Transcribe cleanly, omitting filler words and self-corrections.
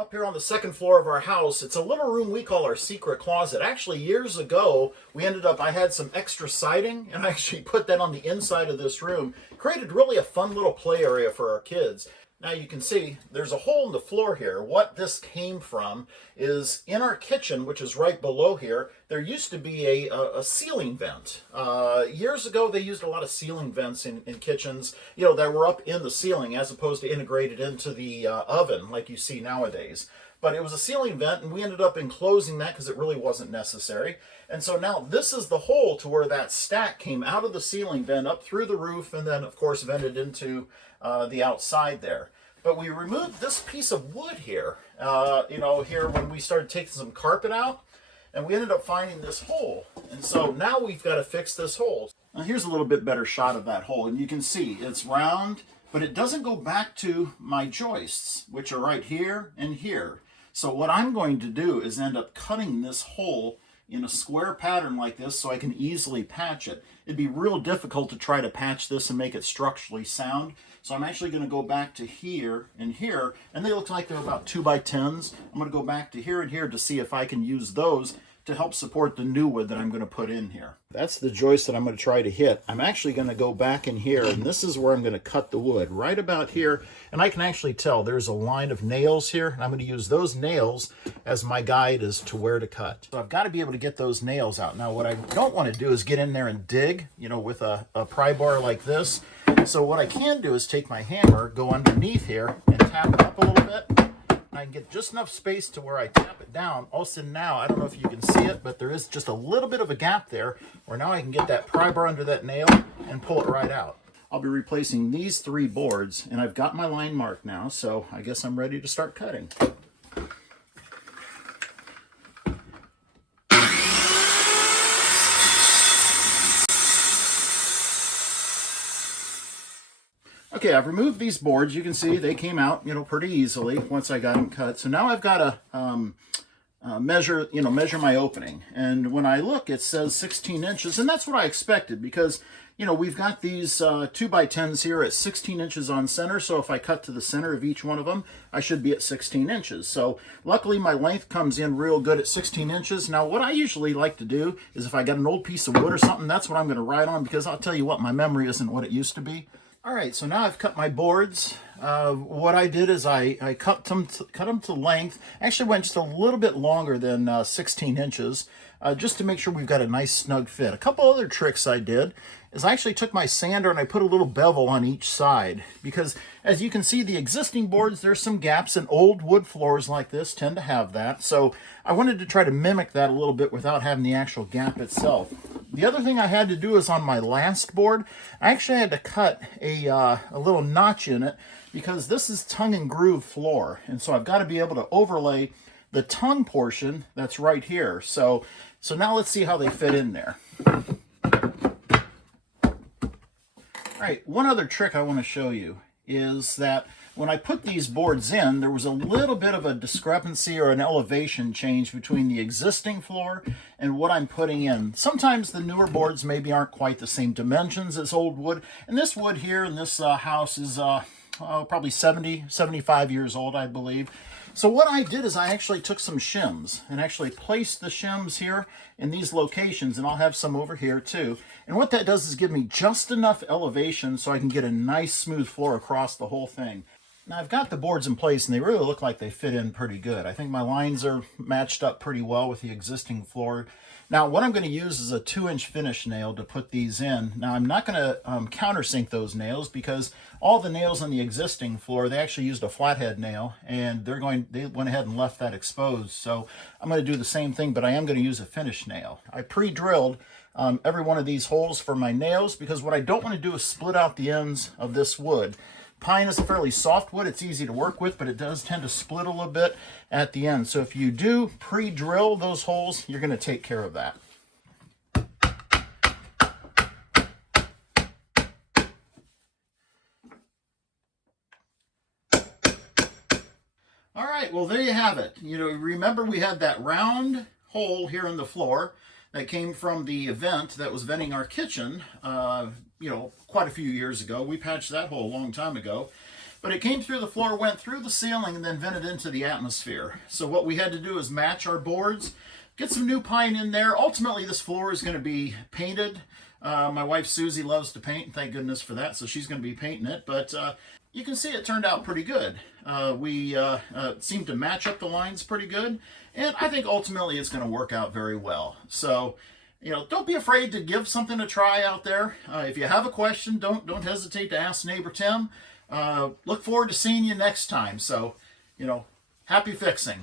Up here on the second floor of our house, it's a little room we call our secret closet. Actually, years ago, I had some extra siding, and I actually put that on the inside of this room. Created really a fun little play area for our kids. Now you can see there's a hole in the floor here. What this came from is in our kitchen, which is right below here, there used to be a ceiling vent. Years ago, they used a lot of ceiling vents in kitchens, that were up in the ceiling as opposed to integrated into the oven like you see nowadays. But it was a ceiling vent, and we ended up enclosing that because it really wasn't necessary. And so now this is the hole to where that stack came out of the ceiling vent up through the roof and then, of course, vented into the outside there. But we removed this piece of wood here, here when we started taking some carpet out, and we ended up finding this hole. And so now we've got to fix this hole. Now here's a little bit better shot of that hole, and you can see it's round, but it doesn't go back to my joists, which are right here and here. So what I'm going to do is end up cutting this hole in a square pattern like this so I can easily patch it. It'd be real difficult to try to patch this and make it structurally sound. So I'm actually going to go back to here, and they look like they're about 2x10s. I'm going to go back to here and here to see if I can use those to help support the new wood that I'm going to put in here. That's the joist that I'm going to try to hit. I'm actually going to go back in here, and this is where I'm going to cut the wood, right about here. And I can actually tell there's a line of nails here, and I'm going to use those nails as my guide as to where to cut. So I've got to be able to get those nails out. Now what I don't want to do is get in there and dig, with a pry bar like this. So what I can do is take my hammer, go underneath here, and tap it up a little bit. I can get just enough space to where I tap it down. Also now, I don't know if you can see it, but there is just a little bit of a gap there where now I can get that pry bar under that nail and pull it right out. I'll be replacing these 3 boards, and I've got my line marked now, so I guess I'm ready to start cutting. Okay, I've removed these boards. You can see they came out, pretty easily once I got them cut. So now I've got to measure my opening. And when I look, it says 16 inches, and that's what I expected because, we've got these 2x10s here at 16 inches on center. So if I cut to the center of each one of them, I should be at 16 inches. So luckily my length comes in real good at 16 inches. Now what I usually like to do is if I got an old piece of wood or something, that's what I'm going to write on because I'll tell you what, my memory isn't what it used to be. All right, so now I've cut my boards. What I did is I cut them to length. Actually went just a little bit longer than 16 inches, just to make sure we've got a nice snug fit. A couple other tricks I did is I actually took my sander and I put a little bevel on each side because as you can see, the existing boards, there's some gaps, and old wood floors like this tend to have that. So I wanted to try to mimic that a little bit without having the actual gap itself. The other thing I had to do is on my last board, I actually had to cut a little notch in it because this is tongue and groove floor. And so I've got to be able to overlay the tongue portion that's right here. So now let's see how they fit in there. All right, one other trick I want to show you is that when I put these boards in, there was a little bit of a discrepancy or an elevation change between the existing floor and what I'm putting in. Sometimes the newer boards maybe aren't quite the same dimensions as old wood. And this wood here in this house is probably 75 years old, I believe. So what I did is I actually took some shims and actually placed the shims here in these locations, and I'll have some over here too. And what that does is give me just enough elevation so I can get a nice smooth floor across the whole thing. Now I've got the boards in place and they really look like they fit in pretty good. I think my lines are matched up pretty well with the existing floor. Now what I'm going to use is a 2-inch finish nail to put these in. Now I'm not going to countersink those nails because all the nails on the existing floor, they actually used a flathead nail and they went ahead and left that exposed. So I'm going to do the same thing, but I am going to use a finish nail. I pre-drilled every one of these holes for my nails because what I don't want to do is split out the ends of this wood. Pine is a fairly soft wood. It's easy to work with, but it does tend to split a little bit at the end. So if you do pre-drill those holes, you're going to take care of that. All right, well, there you have it. Remember we had that round hole here in the floor that came from the vent that was venting our kitchen, quite a few years ago. We patched that hole a long time ago. But it came through the floor, went through the ceiling, and then vented into the atmosphere. So what we had to do is match our boards, get some new pine in there. Ultimately, this floor is going to be painted. My wife Susie loves to paint, and thank goodness for that, so she's going to be painting it. But you can see it turned out pretty good. We seemed to match up the lines pretty good, and I think ultimately it's going to work out very well. So, you know, don't be afraid to give something a try out there. If you have a question, don't hesitate to ask Neighbor Tim. Look forward to seeing you next time. So, you know, happy fixing.